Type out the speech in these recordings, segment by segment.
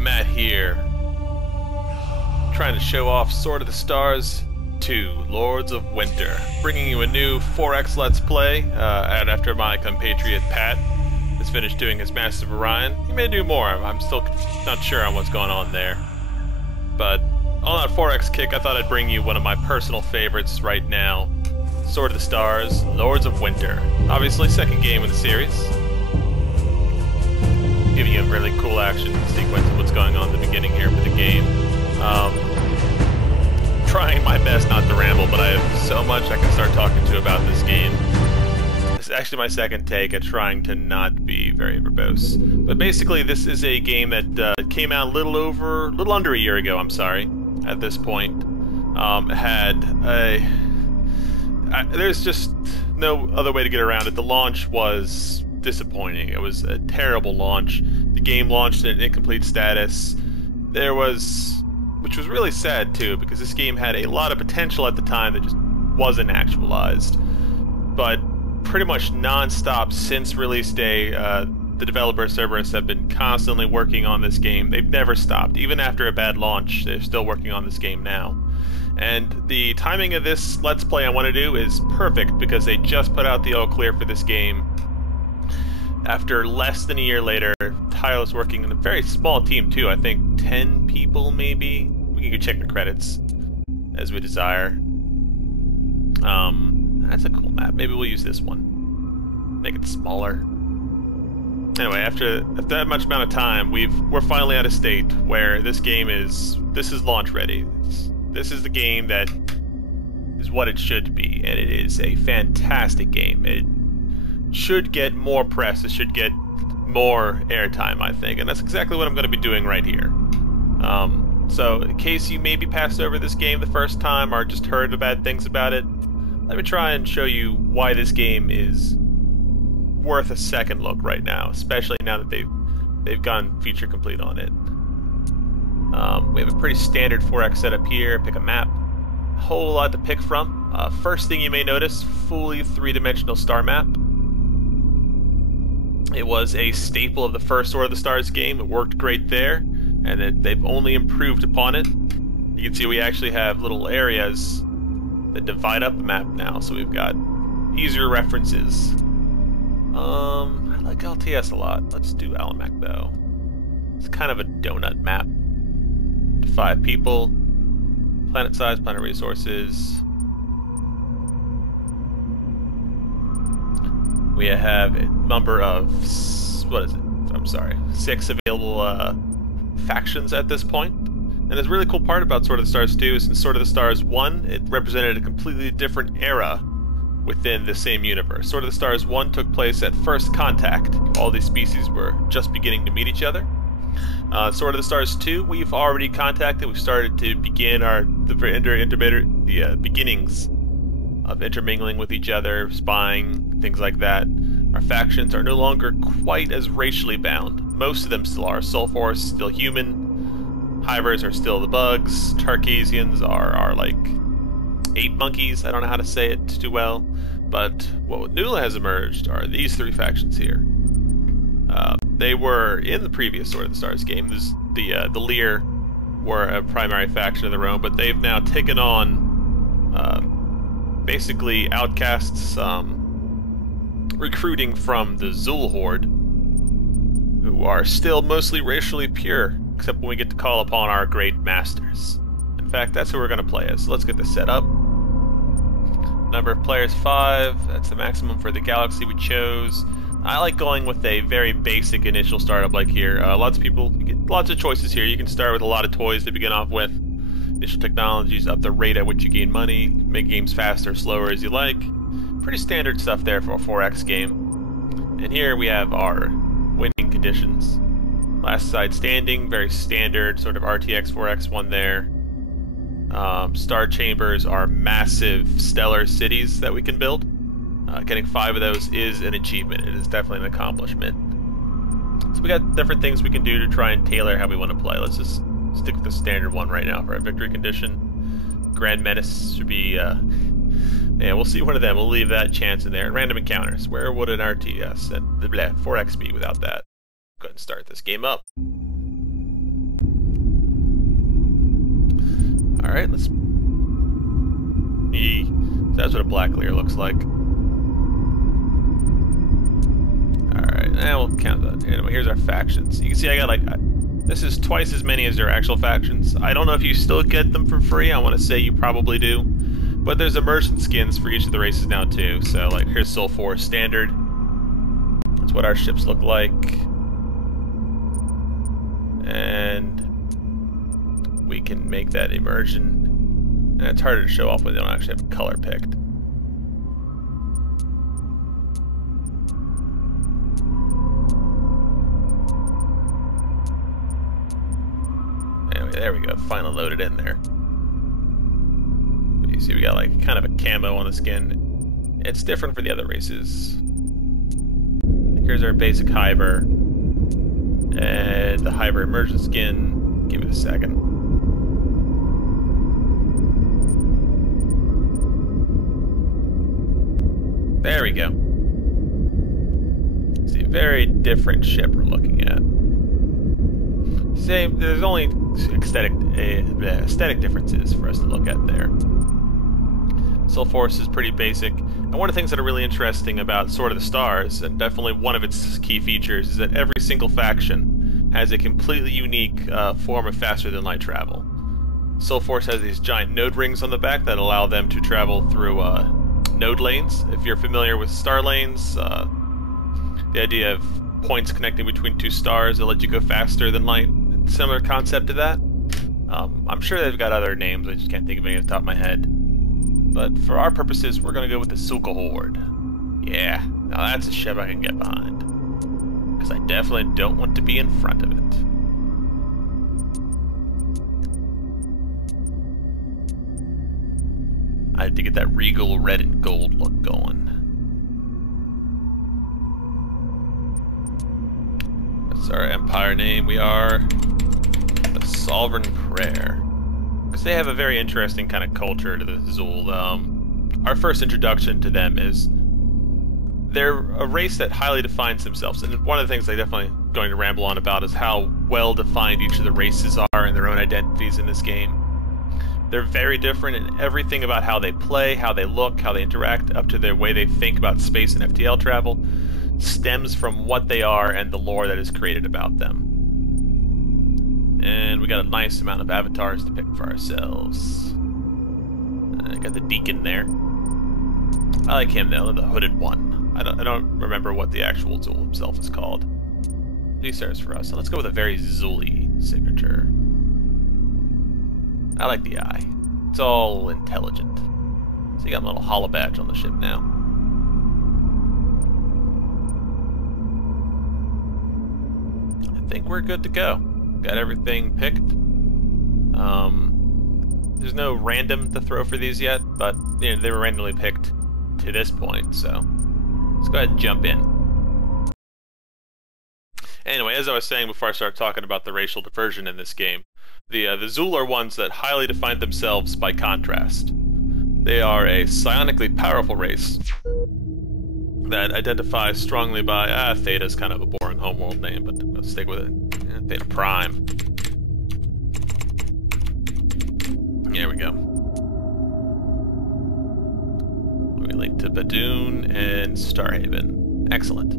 Matt here, trying to show off Sword of the Stars 2, Lords of Winter, bringing you a new 4X Let's Play, and after my compatriot Pat has finished doing his Masters of Orion. He may do more, I'm still not sure on what's going on there. But on that 4X kick, I thought I'd bring you one of my personal favorites right now, Sword of the Stars, Lords of Winter. Obviously, second game in the series. Giving you a really cool action sequence of what's going on at the beginning here for the game. Trying my best not to ramble, but I have so much I can start talking to about this game. It's actually my second take at trying to not be very verbose. But basically, this is a game that came out a little under a year ago, I'm sorry, at this point. There's just no other way to get around it. The launch was disappointing. It was a terrible launch. The game launched in an incomplete status. Which was really sad too, because this game had a lot of potential at the time that just wasn't actualized. But pretty much non-stop since release day, the developer Kerberos have been constantly working on this game. They've never stopped. Even after a bad launch, they're still working on this game now. And the timing of this Let's Play I want to do is perfect, because they just put out the all clear for this game. After less than a year later, tireless working in a very small team too, I think 10 people maybe? We can go check the credits as we desire. That's a cool map. Maybe we'll use this one. Make it smaller. Anyway, after that much amount of time, we're finally at a state where this is launch ready. This is the game that is what it should be, and it is a fantastic game. It should get more press, it should get more airtime, I think, and that's exactly what I'm going to be doing right here. So, in case you maybe passed over this game the first time or just heard the bad things about it, let me try and show you why this game is worth a second look right now, especially now that they've gone feature complete on it. We have a pretty standard 4X setup here. Pick a map. A whole lot to pick from. First thing you may notice, fully three-dimensional star map. It was a staple of the first Sword of the Stars game. It worked great there, and they've only improved upon it. You can see we actually have little areas that divide up the map now, so we've got easier references. I like LTS a lot. Let's do Alamac though. It's kind of a donut map. 5 people, planet size, planet resources. We have a number of, 6 available factions at this point. And there's a really cool part about Sword of the Stars 2 is in Sword of the Stars 1, it represented a completely different era within the same universe. Sword of the Stars 1 took place at first contact. All these species were just beginning to meet each other. Sword of the Stars 2, we've already contacted. We've started to begin the beginnings of intermingling with each other, spying, things like that. Our factions are no longer quite as racially bound. Most of them still are. Sulphur is still human. Hivers are still the bugs. Tarkasians are like ape monkeys. I don't know how to say it too well. But what newly has emerged are these 3 factions here. They were in the previous Sword of the Stars game. The Lear were a primary faction of their own, but they've now taken on basically outcasts, recruiting from the Zuul Horde, who are still mostly racially pure, except when we get to call upon our great masters. In fact, that's who we're going to play as. So let's get this set up. Number of players 5. That's the maximum for the galaxy we chose. I like going with a very basic initial startup like here. Lots of people, you get lots of choices here. You can start with a lot of toys to begin off with. Initial technologies, up the rate at which you gain money, make games faster or slower as you like. Pretty standard stuff there for a 4X game. And here we have our winning conditions. Last side standing, very standard, sort of RTX 4X one there. Star chambers are massive stellar cities that we can build. Getting 5 of those is an achievement. It is definitely an accomplishment. So we got different things we can do to try and tailor how we want to play. Let's just stick with the standard one right now for our victory condition. Grand Menace should be, yeah, we'll see one of them. We'll leave that chance in there. And random encounters. Where would an RTS and 4X be without that? Go ahead and start this game up. Alright, let's... Eee. That's what a black layer looks like. Alright, and we'll count that. Anyway, here's our factions. You can see I got like... This is twice as many as their actual factions. I don't know if you still get them for free. I want to say you probably do. But there's immersion skins for each of the races now too. So like, here's Sul'Ka standard. That's what our ships look like. And we can make that immersion. And it's harder to show off when they don't actually have a color picked. Anyway, there we go. Finally loaded in there. You see we got like kind of a camo on the skin. It's different for the other races. Here's our basic Hiver. And the Hiver immersion skin. Give it a second. There we go. See, very different ship we're looking at. Same, there's only aesthetic differences for us to look at there. Sul'Ka is pretty basic, and one of the things that are really interesting about Sword of the Stars, and definitely one of its key features, is that every single faction has a completely unique form of faster-than-light travel. Sul'Ka has these giant node rings on the back that allow them to travel through node lanes. If you're familiar with star lanes, the idea of points connecting between two stars that let you go faster than light, similar concept to that. I'm sure they've got other names, I just can't think of any off the top of my head. But for our purposes, we're going to go with the Suul'Ka Horde. Yeah, now that's a ship I can get behind. Because I definitely don't want to be in front of it. I have to get that regal red and gold look going. That's our empire name. We are the Sovereign Prayer. Because they have a very interesting kind of culture to the Zuul. Our first introduction to them is they're a race that highly defines themselves. And one of the things I'm definitely going to ramble on about is how well defined each of the races are and their own identities in this game. They're very different in everything about how they play, how they look, how they interact, up to their way they think about space and FTL travel, stems from what they are and the lore that is created about them. And we got a nice amount of avatars to pick for ourselves. I got the Deacon there. I like him though, the hooded one. I don't remember what the actual Zuul himself is called. He serves for us, so let's go with a very Zuul-y signature. I like the eye. It's all intelligent. So you got a little hollow badge on the ship now. I think we're good to go. Got everything picked. There's no random to throw for these yet, but you know, they were randomly picked to this point, so let's go ahead and jump in. Anyway, as I was saying before I started talking about the racial diversion in this game, the Zuul are ones that highly define themselves by contrast. They are a psionically powerful race that identifies strongly by, Theta's kind of a boring homeworld name, but let's stick with it. Theta Prime. There we go. We link to Badoon and Starhaven. Excellent.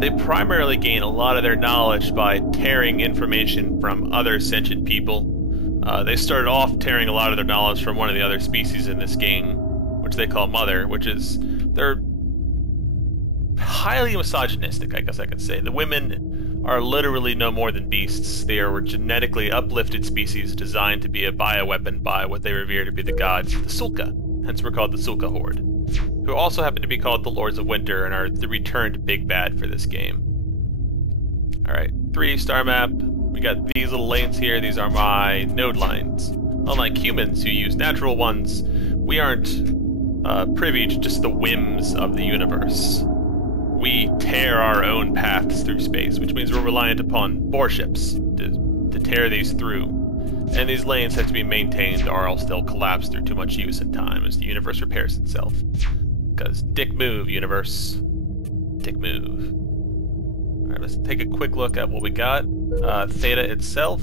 They primarily gain a lot of their knowledge by tearing information from other sentient people. They started off tearing a lot of their knowledge from one of the other species in this game, which they call Mother, which is... they're highly misogynistic, I guess I could say. The women are literally no more than beasts. They are a genetically uplifted species designed to be a bioweapon by what they revere to be the gods, the Suul'Ka. Hence we're called the Suul'Ka Horde, who also happen to be called the Lords of Winter and are the returned big bad for this game. Alright, 3D star map. We got these little lanes here. These are my node lines. Unlike humans who use natural ones, we aren't privy to just the whims of the universe. We tear our own paths through space, which means we're reliant upon warships to tear these through. And these lanes have to be maintained or else they'll collapse through too much use and time as the universe repairs itself. Because dick move, universe. Dick move. Alright, let's take a quick look at what we got. Theta itself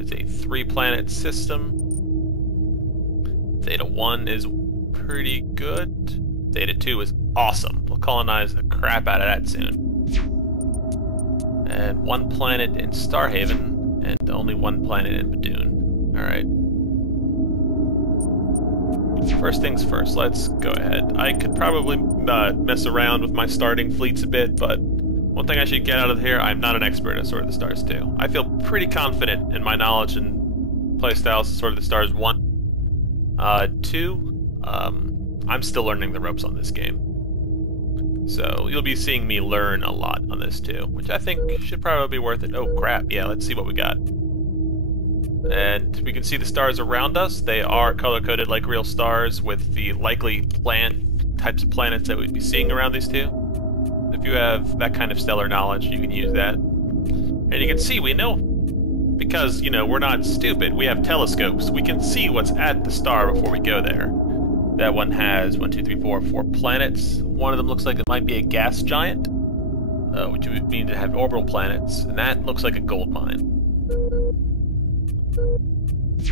is a 3-planet system. Theta 1 is pretty good. Theta 2 is awesome. We'll colonize the crap out of that soon. And 1 planet in Starhaven, and only 1 planet in Badoon. Alright. First things first, let's go ahead. I could probably mess around with my starting fleets a bit, but one thing I should get out of here, I'm not an expert at Sword of the Stars 2. I feel pretty confident in my knowledge and playstyles of Sword of the Stars 1. 2, I'm still learning the ropes on this game. So you'll be seeing me learn a lot on this too, which I think should probably be worth it. Oh crap, yeah, let's see what we got. And we can see the stars around us. They are color-coded like real stars with the likely types of planets that we'd be seeing around these two. If you have that kind of stellar knowledge, you can use that. And you can see, we know, because, you know, we're not stupid, we have telescopes. We can see what's at the star before we go there. That one has 4 planets. One of them looks like it might be a gas giant, which would mean to have orbital planets, and that looks like a gold mine.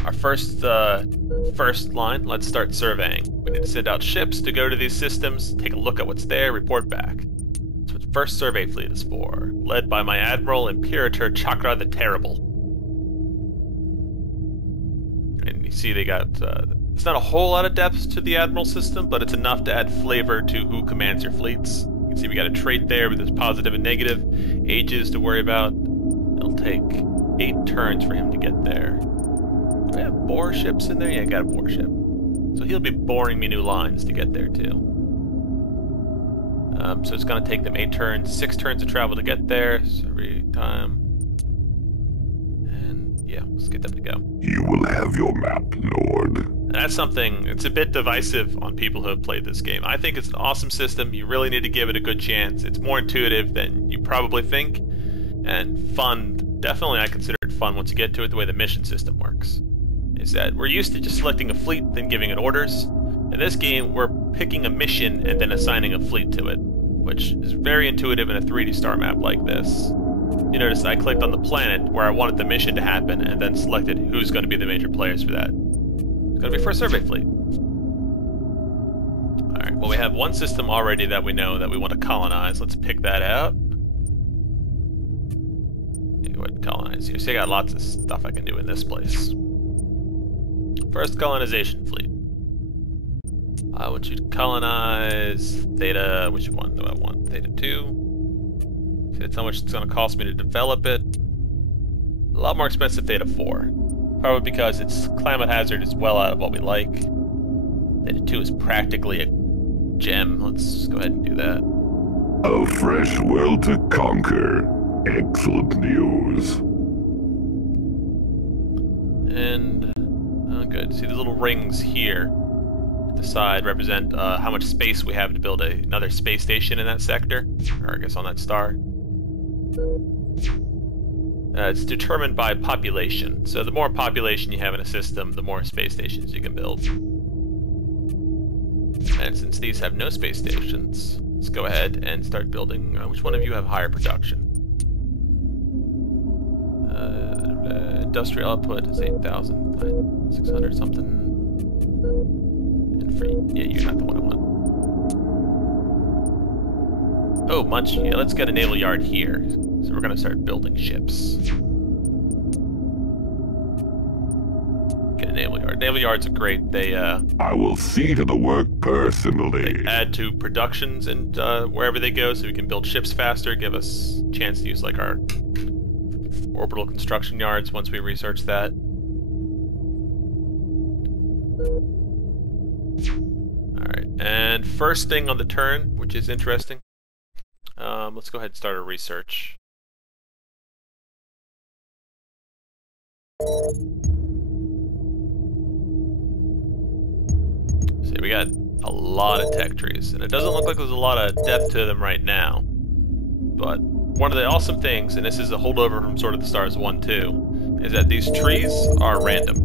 Our first line, let's start surveying. We need to send out ships to go to these systems, take a look at what's there, report back. That's what the first survey fleet is for, led by my Admiral Imperator Chakra the Terrible. And you see they got, it's not a whole lot of depth to the Admiral system, but it's enough to add flavor to who commands your fleets. You can see we got a trait there with this positive and negative, ages to worry about. It'll take 8 turns for him to get there. Do I have boar ships in there? Yeah, I got a boar ship. So he'll be boring me new lines to get there too. So it's going to take them 8 turns, 6 turns of travel to get there. So every time. And yeah, let's get them to go. You will have your map, Lord. And that's something, it's a bit divisive on people who have played this game. I think it's an awesome system. You really need to give it a good chance. It's more intuitive than you probably think. And fun. Definitely I consider it fun once you get to it, the way the mission system works. Is that we're used to just selecting a fleet, then giving it orders. In this game, we're picking a mission and then assigning a fleet to it, which is very intuitive in a 3D star map like this. You notice I clicked on the planet where I wanted the mission to happen and then selected who's going to be the major players for that. It's going to be for a survey fleet. Alright, well we have one system already that we know that we want to colonize. Let's pick that out. Go ahead and colonize here. So I got lots of stuff I can do in this place. First colonization fleet. I want you to colonize Theta. Which one do I want? Theta 2. See, that's how much it's going to cost me to develop it. A lot more expensive Theta 4. Probably because its climate hazard is well out of what we like. Theta 2 is practically a gem. Let's go ahead and do that. A fresh world to conquer. Excellent news. And good. See the little rings here at the side represent how much space we have to build another space station in that sector, or I guess on that star. It's determined by population. So the more population you have in a system, the more space stations you can build. And since these have no space stations, let's go ahead and start building. Which one of you have higher production? Industrial output is 8,600 something. And free. Yeah, you're not the one I want. Oh, Munch. Yeah, let's get a naval yard here. So we're going to start building ships. Get a naval yard. Naval yards are great. They, I will see to the work personally. They add to productions and wherever they go, so we can build ships faster, give us a chance to use like our orbital construction yards once we research that. Alright, and first thing on the turn, which is interesting, let's go ahead and start a research. See, we got a lot of tech trees, and it doesn't look like there's a lot of depth to them right now, but one of the awesome things, and this is a holdover from Sword of the Stars 1-2, is that these trees are random.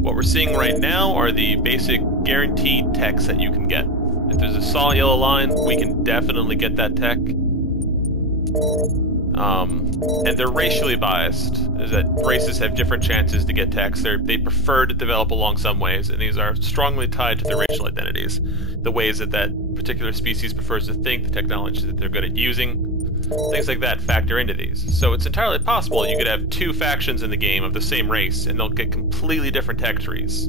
What we're seeing right now are the basic guaranteed techs that you can get. If there's a solid yellow line, we can definitely get that tech. And they're racially biased, is that races have different chances to get techs. They prefer to develop along some ways, and these are strongly tied to their racial identities. The ways that that particular species prefers to think, the technology that they're good at using, things like that factor into these. So it's entirely possible you could have two factions in the game of the same race, and they'll get completely different tech trees.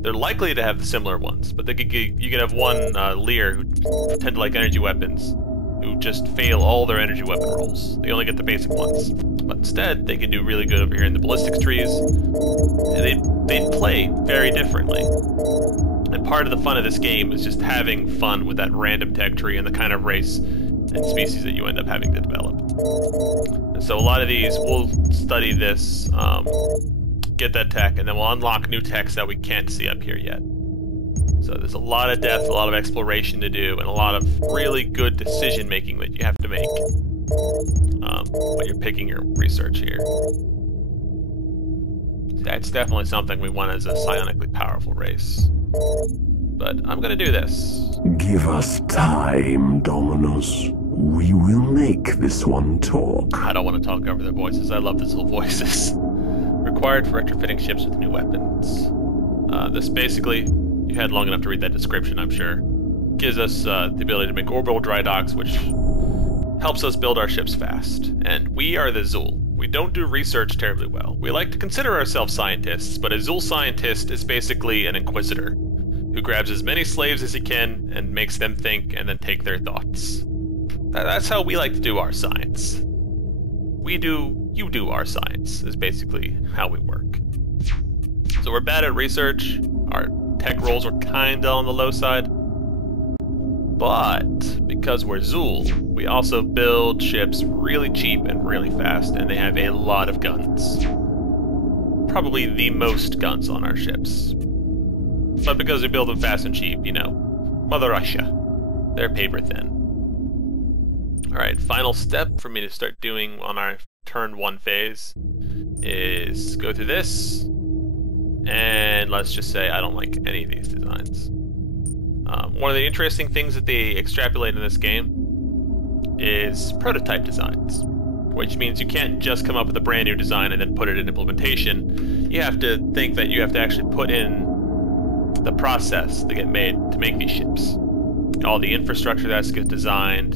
They're likely to have similar ones, but you could have one Lear who pretend to like energy weapons, who just fail all their energy weapon rolls. They only get the basic ones. But instead, they can do really good over here in the ballistics trees. And they play very differently. And part of the fun of this game is just having fun with that random tech tree and the kind of race and species that you end up having to develop. And so a lot of these, we'll study this, get that tech, and then we'll unlock new techs that we can't see up here yet. So there's a lot of depth, a lot of exploration to do, and a lot of really good decision-making that you have to make when you're picking your research here. That's definitely something we want as a psionically powerful race. But I'm gonna do this. Give us time, Dominus. We will make this one talk. I don't want to talk over their voices. I love the Zuul voices. Required for retrofitting ships with new weapons. This basically, you had long enough to read that description, I'm sure, gives us the ability to make orbital dry docks, which helps us build our ships fast. And we are the Zuul. We don't do research terribly well. We like to consider ourselves scientists, but a Zuul scientist is basically an inquisitor who grabs as many slaves as he can and makes them think and then take their thoughts. That's how we like to do our science. You do our science, is basically how we work. So we're bad at research. Our tech rolls are kinda on the low side. But because we're Zuul, we also build ships really cheap and really fast, and they have a lot of guns. Probably the most guns on our ships. But because we build them fast and cheap, you know, Mother Russia, they're paper thin. Alright, final step for me to start doing on our turn 1 phase is go through this, and let's just say I don't like any of these designs. One of the interesting things that they extrapolate in this game is prototype designs, which means you can't just come up with a brand new design and then put it in implementation. You have to think that you have to actually put in the process to get made to make these ships. All the infrastructure that has to get designed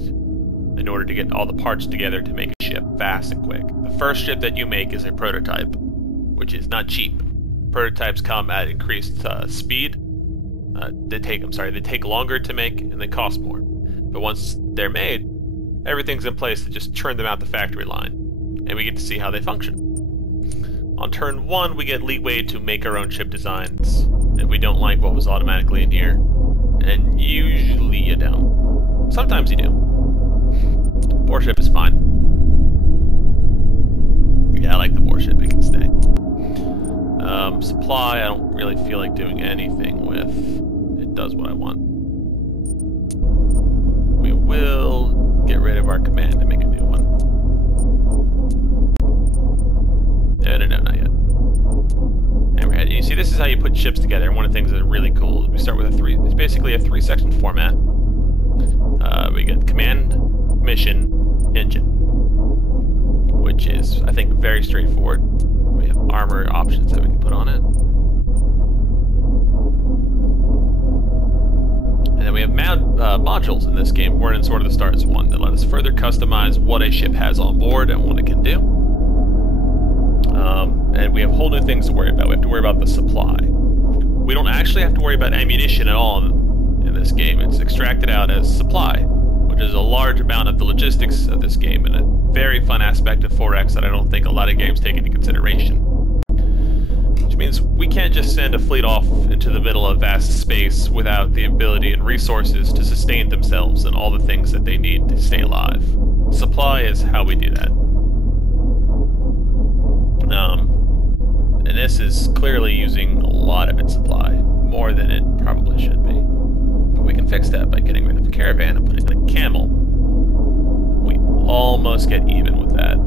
in order to get all the parts together to make a ship fast and quick. The first ship that you make is a prototype, which is not cheap. Prototypes come at increased speed. They take longer to make and they cost more. But once they're made, everything's in place to just churn them out the factory line, and we get to see how they function. On turn 1, we get leeway to make our own ship designs if we don't like what was automatically in here, and usually you don't. Sometimes you do. Boar ship is fine. Yeah, I like the boar ship, it can stay. Supply, I don't really feel like doing anything with. It does what I want. We will get rid of our command and make a new one. No, not yet. And we're heading. You see, this is how you put ships together. And one of the things that are really cool is we start with it's basically a 3-section format. We get command, mission, engine, which is, I think, very straightforward. We have armor options that we can put on it. And then we have modules in this game, weren't in sort of the Stars 1, that let us further customize what a ship has on board and what it can do. And we have whole new things to worry about. We have to worry about the supply. We don't actually have to worry about ammunition at all in this game. It's extracted out as supply, which is a large amount of the logistics of this game, and a very fun aspect of 4X that I don't think a lot of games take into consideration. Which means we can't just send a fleet off into the middle of vast space without the ability and resources to sustain themselves and all the things that they need to stay alive. Supply is how we do that. And this is clearly using a lot of its supply, more than it probably should be. But we can fix that by getting rid of the caravan and putting in a camel. We almost get even with that.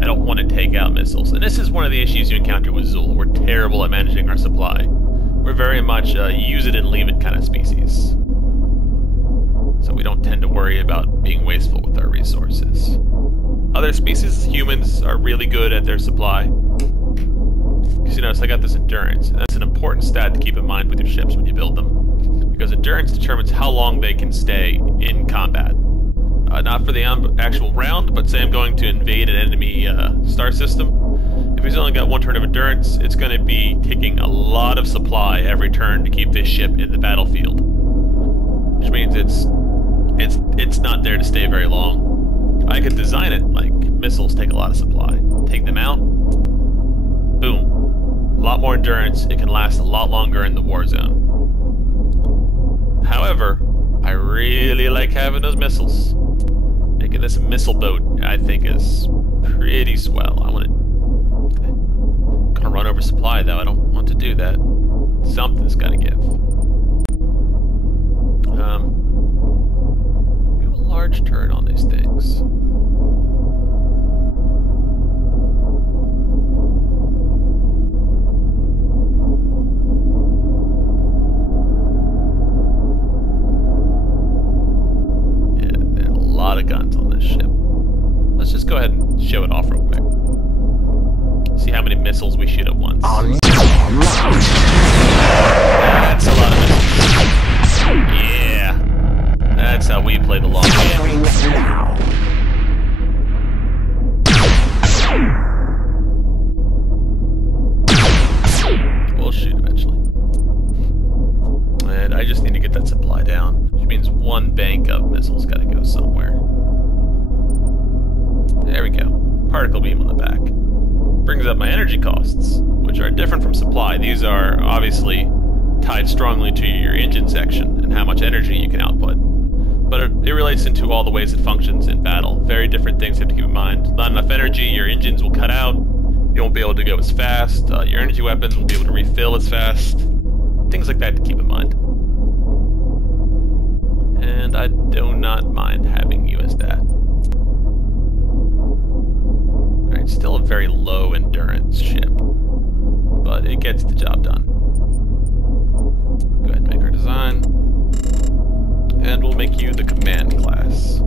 I don't want to take out missiles. And this is one of the issues you encounter with Zuul. We're terrible at managing our supply. We're very much use it and leave it kind of species. so we don't tend to worry about being wasteful with our resources. Other species, humans, are really good at their supply. Because you notice I got this endurance, and that's an important stat to keep in mind with your ships when you build them. Because endurance determines how long they can stay in combat. Not for the actual round, but say I'm going to invade an enemy star system. If he's only got 1 turn of endurance, it's going to be taking a lot of supply every turn to keep this ship in the battlefield. Which means it's not there to stay very long. I could design it like missiles take a lot of supply. Take them out, boom. A lot more endurance, it can last a lot longer in the war zone. However, I really like having those missiles. Making this a missile boat, I think, is pretty swell. Gonna run over supply, though. I don't want to do that. Something's gotta give. We have a large turret on these things. Guns on this ship. Let's just go ahead and show it off real quick. See how many missiles we shoot at once. That's a lot of missiles. Yeah. That's how we play the long game. We'll shoot eventually. And I just need to get that supply down, which means 1 bank of missiles gotta go somewhere. There we go. Particle beam on the back. Brings up my energy costs, which are different from supply. These are obviously tied strongly to your engine section and how much energy you can output. But it relates into all the ways it functions in battle. Very different things you have to keep in mind. Not enough energy, your engines will cut out. You won't be able to go as fast. Your energy weapons won't be able to refill as fast. Things like that to keep in mind. And I do not mind having you as that. Alright, still a very low endurance ship, but it gets the job done. Go ahead and make our design. And we'll make you the command class.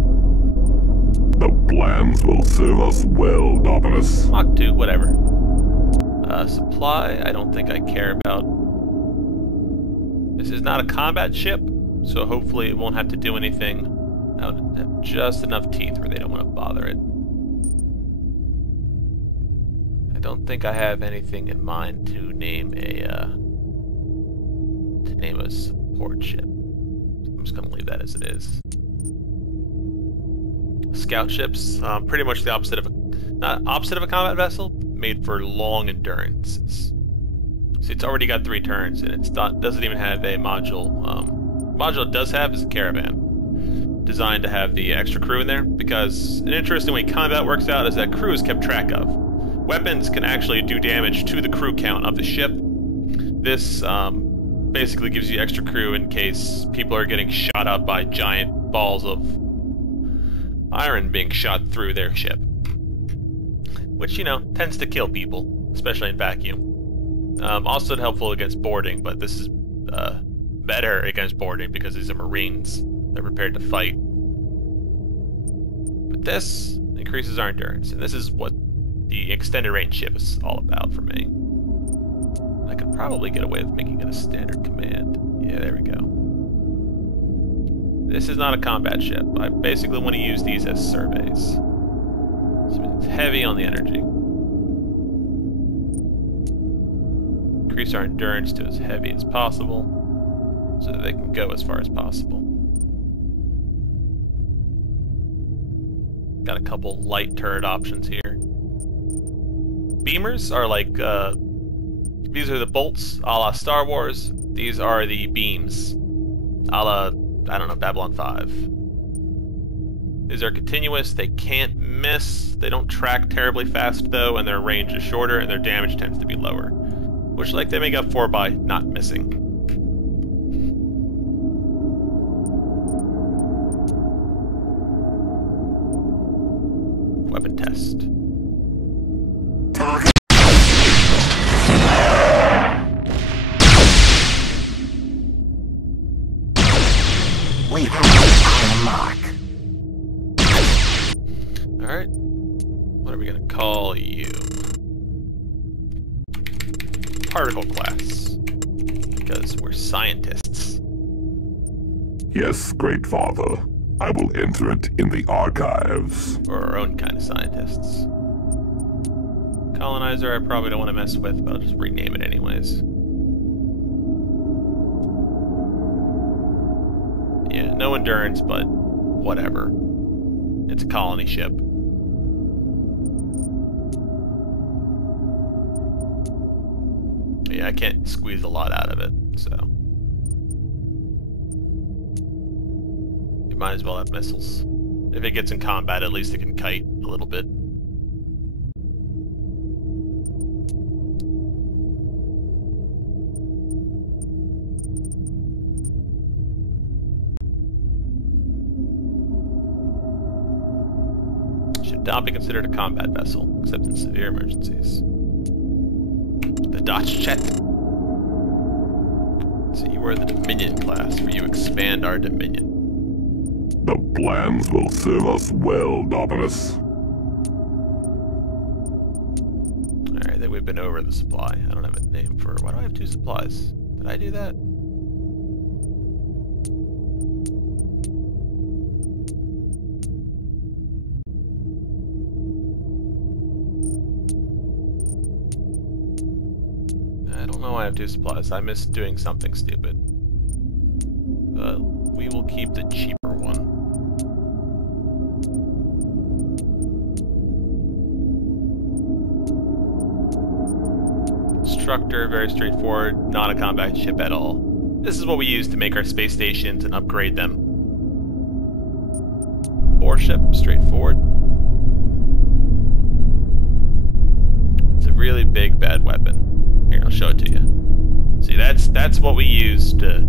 The plans will serve us well, Dominus. Mach 2, whatever. Supply, I don't think I care about. This is not a combat ship, so hopefully it won't have to do anything. I'll have just enough teeth where they don't want to bother it. I don't think I have anything in mind to name a support ship. I'm just gonna leave that as it is. Scout ships, pretty much the opposite of a combat vessel, made for long endurances. See, it's already got 3 turns, and it doesn't even have a module. Module it does have is a caravan, designed to have the extra crew in there, because an interesting way combat works out is that crew is kept track of. Weapons can actually do damage to the crew count of the ship. This basically gives you extra crew in case people are getting shot up by giant balls of iron being shot through their ship. Which, you know, tends to kill people, especially in vacuum. Also helpful against boarding, but this is better against boarding because these are Marines. They're prepared to fight. But this increases our endurance, and this is what the extended range ship is all about for me. I could probably get away with making it a standard command. Yeah, there we go. This is not a combat ship. I basically want to use these as surveys. So it's heavy on the energy. Increase our endurance to as heavy as possible, so that they can go as far as possible. Got a couple light turret options here. Beamers are like, these are the bolts a la Star Wars. These are the beams a la, I don't know, Babylon 5. These are continuous, they can't miss, they don't track terribly fast though, and their range is shorter and their damage tends to be lower. Which, like, they make up for by not missing. Weapon test. We have particle class. Because we're scientists. Yes, Great Father. I will enter it in the archives. We're our own kind of scientists. Colonizer I probably don't want to mess with, but I'll just rename it anyways. Yeah, no endurance, but whatever. It's a colony ship. Yeah, I can't squeeze a lot out of it, so... You might as well have missiles. If it gets in combat, at least it can kite a little bit. Should not be considered a combat vessel, except in severe emergencies. The Dutch check. So you are the Dominion class, where you expand our Dominion. The plans will serve us well, Dominus. Alright, then we've been over the supply. I don't have a name for... Why do I have 2 supplies? Did I do that? I don't know why I have 2 supplies. I missed doing something stupid. But we will keep the cheaper one. Constructor, very straightforward, not a combat ship at all. This is what we use to make our space stations and upgrade them. Boar ship, straightforward. It's a really big bad weapon. Here, I'll show it to you. See, that's what we use to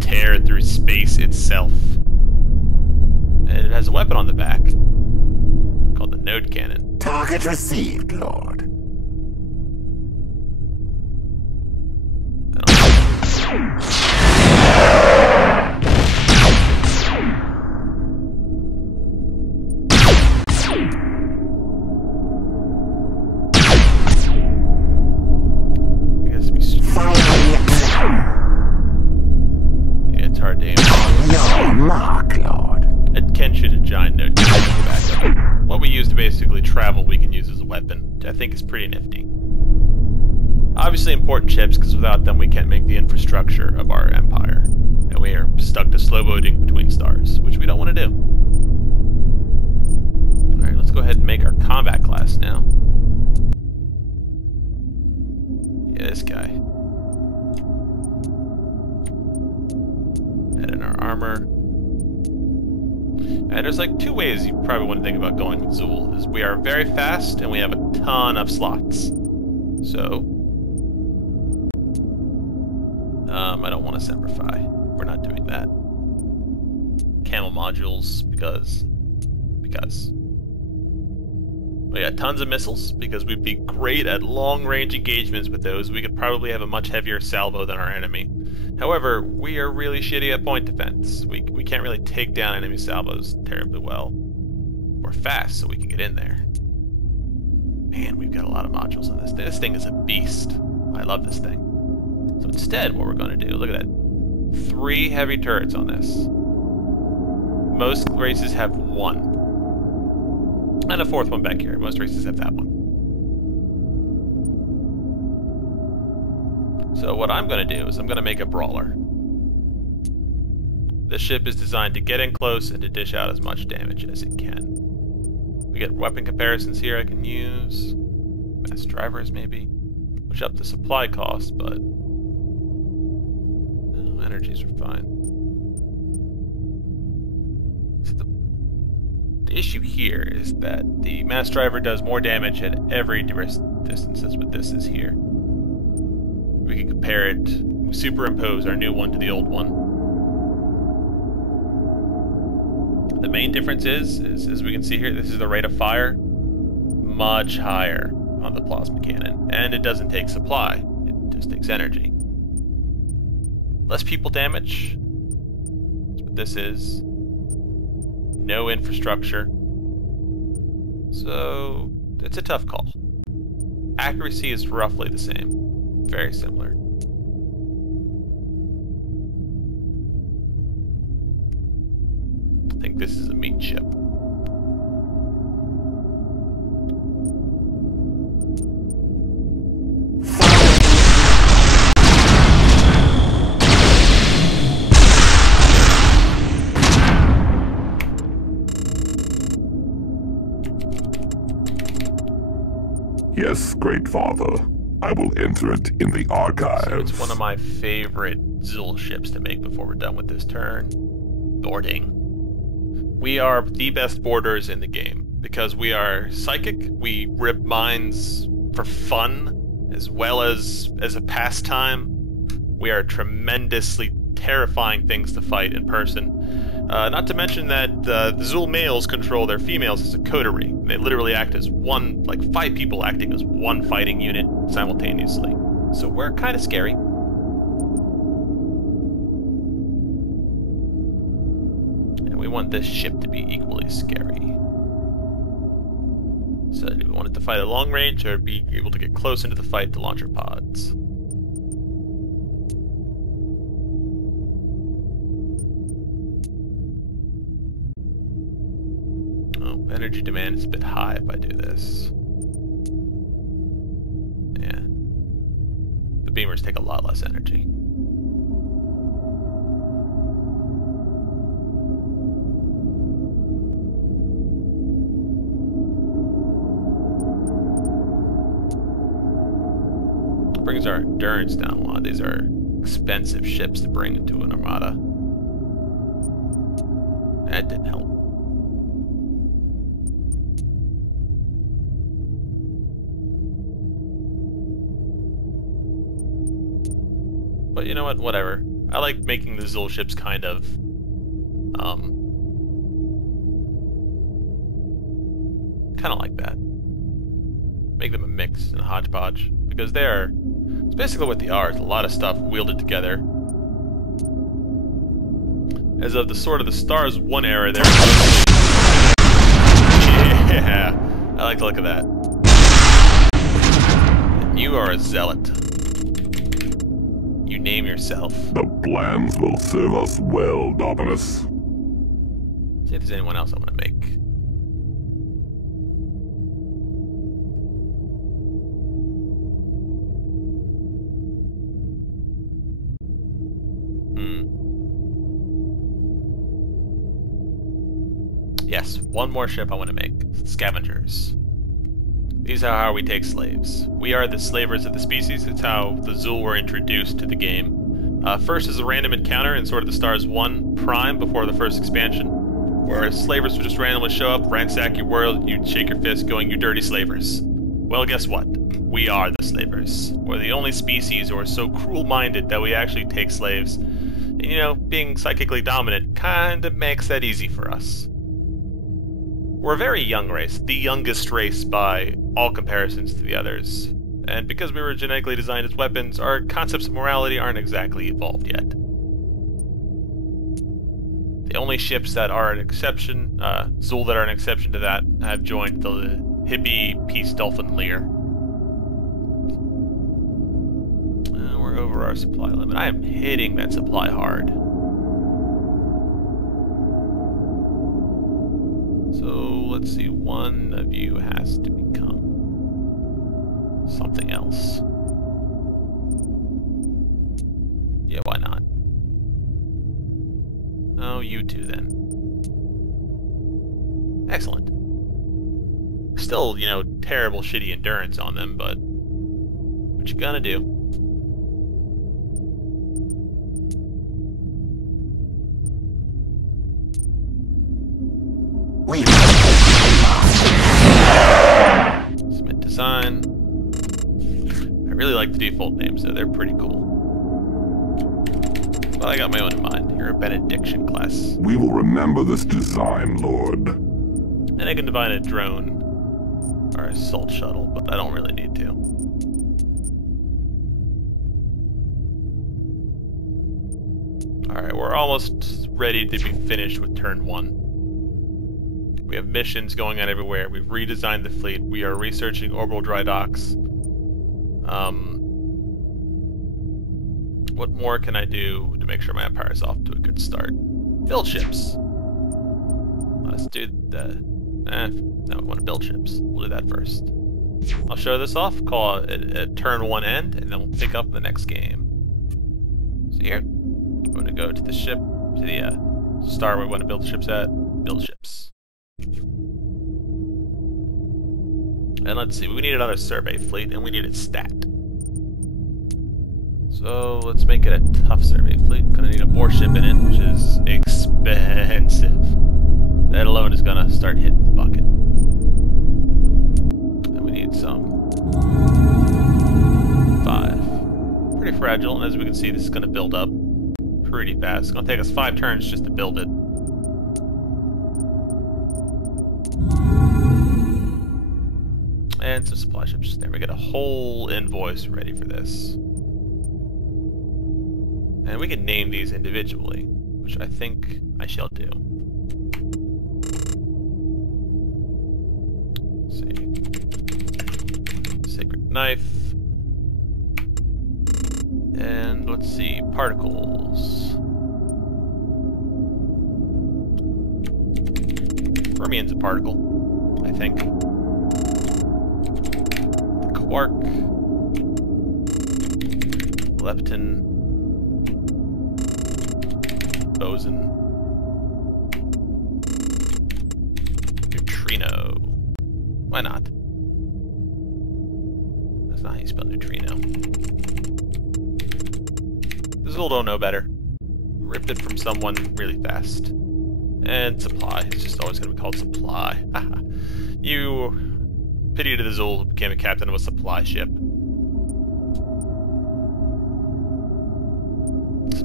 tear through space itself. And it has a weapon on the back called the node cannon. Target received, Lord. It's hard to aim. On your mark, Lord. It can shoot a giant node back. What we use to basically travel, we can use as a weapon, which I think is pretty nifty. Obviously important ships, because without them we can't make the infrastructure of our empire. And we are stuck to slow boating between stars, which we don't want to do. Alright, let's go ahead and make our combat class now. Yeah, this guy. Add in our armor. And there's like 2 ways you probably want to think about going with Zuul. Is we are very fast, and we have a ton of slots. So... I don't want to semperfy. We're not doing that. Camel modules, because... We got tons of missiles, because we'd be great at long-range engagements with those. We could probably have a much heavier salvo than our enemy. However, we are really shitty at point defense. We can't really take down enemy salvos terribly well. We're fast, so we can get in there. Man, we've got a lot of modules on this. This thing is a beast. I love this thing. So instead, what we're going to do, look at that. 3 heavy turrets on this. Most races have 1. And a 4th one back here. Most races have that one. So what I'm going to do is I'm going to make a brawler. This ship is designed to get in close and to dish out as much damage as it can. We get weapon comparisons here I can use. Mass drivers maybe. Which up the supply cost, but... Oh, energies are fine. So the issue here is that the mass driver does more damage at every distance as what this is here. We can compare it, we superimpose our new one to the old one. The main difference is as we can see here, this is the rate of fire, much higher on the plasma cannon. And it doesn't take supply, it just takes energy. Less people damage, that's what this is. No infrastructure. So, it's a tough call. Accuracy is roughly the same. Very similar. I think this is a meat ship. Yes, Great Father. I will enter it in the archives. So it's one of my favorite Zuul ships to make before we're done with this turn. Boarding. We are the best boarders in the game because we are psychic. We rip mines for fun as well as a pastime. We are tremendously terrifying things to fight in person. Not to mention that the Zuul males control their females as a coterie. They literally act as one, like 5 people acting as one fighting unit simultaneously. So we're kind of scary. And we want this ship to be equally scary. So do we want it to fight at long range or be able to get close into the fight to launch our pods? Energy demand is a bit high if I do this. Yeah. The beamers take a lot less energy. Brings our endurance down a lot. These are expensive ships to bring into an armada. That didn't help. But you know what? Whatever. I like making the Zuul ships kind of, kind of like that. Make them a mix and a hodgepodge. Because they're, it's basically what they are. It's a lot of stuff wielded together. As of the Sword of the Stars 1 era, there. Yeah, I like the look of that. And you are a zealot. You name yourself. The plans will serve us well, Dominus. See if there's anyone else I want to make. Yes, one more ship I want to make. Scavengers. These are how we take slaves. We are the slavers of the species. It's how the Zuul were introduced to the game. First is a random encounter in Sword of the Stars 1 Prime before the first expansion, where slavers would just randomly show up, ransack your world, you'd shake your fist going, "You dirty slavers." Well, guess what? We are the slavers. We're the only species who are so cruel-minded that we actually take slaves. And, you know, being psychically dominant kinda makes that easy for us. We're a very young race, the youngest race by all comparisons to the others. And because we were genetically designed as weapons, our concepts of morality aren't exactly evolved yet. The only ships that are an exception, Zuul that are an exception to that, have joined the hippie Peace Dolphin Lear. We're over our supply limit. I am hitting that supply hard. So, let's see, one of you has to become something else. Yeah, why not? Oh, you two then. Excellent. Still, you know, terrible, shitty endurance on them, but what you gonna do? Submit design. I really like the default names, though. They're pretty cool. But I got my own in mind. You're a Benediction class. We will remember this design, Lord. And I can divine a drone or assault shuttle, but I don't really need to. Alright, we're almost ready to be finished with turn 1. We have missions going on everywhere. We've redesigned the fleet. We are researching orbital dry docks. What more can I do to make sure my empire is off to a good start? Build ships. Let's do the... no, we want to build ships. We'll do that first. I'll show this off, call it a turn 1 end, and then we'll pick up the next game. So here, I'm going to go to the ship, to the star where we want to build the ships at. Build ships. And let's see, we need another survey fleet, and we need it stat. So let's make it a tough survey fleet. Gonna need a warship in it, which is expensive. That alone is gonna start hitting the bucket. And we need some 5. Pretty fragile, and as we can see, this is gonna build up pretty fast. It's gonna take us 5 turns just to build it. And some supply ships. There, we get a whole invoice ready for this. And we can name these individually, which I think I shall do. Let's see. Sacred Knife. And let's see, particles. Fermium's a particle, I think. The quark. Lepton. Boson. Neutrino. Why not? That's not how you spell neutrino. The Zuul don't know better. Ripped it from someone really fast. And supply. It's just always going to be called supply. You pity to the Zuul who became a captain of a supply ship.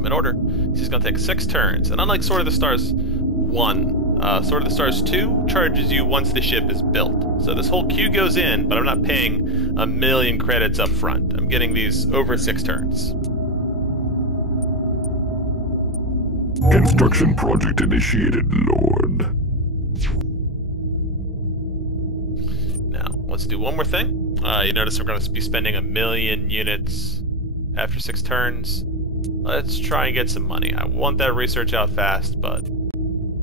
In order. This is going to take 6 turns, and unlike Sword of the Stars 1, Sword of the Stars 2 charges you once the ship is built. So this whole queue goes in, but I'm not paying 1,000,000 credits up front. I'm getting these over 6 turns. Construction project initiated, Lord. Now, let's do one more thing. You notice we're going to be spending 1,000,000 units after 6 turns. Let's try and get some money. I want that research out fast, but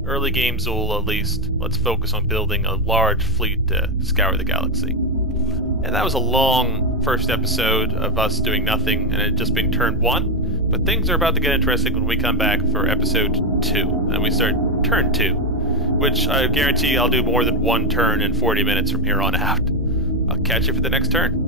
early game Zuul at least. Let's focus on building a large fleet to scour the galaxy. And that was a long first episode of us doing nothing and it just being turn 1. But things are about to get interesting when we come back for episode 2. And we start turn 2. Which I guarantee I'll do more than 1 turn in 40 minutes from here on out. I'll catch you for the next turn.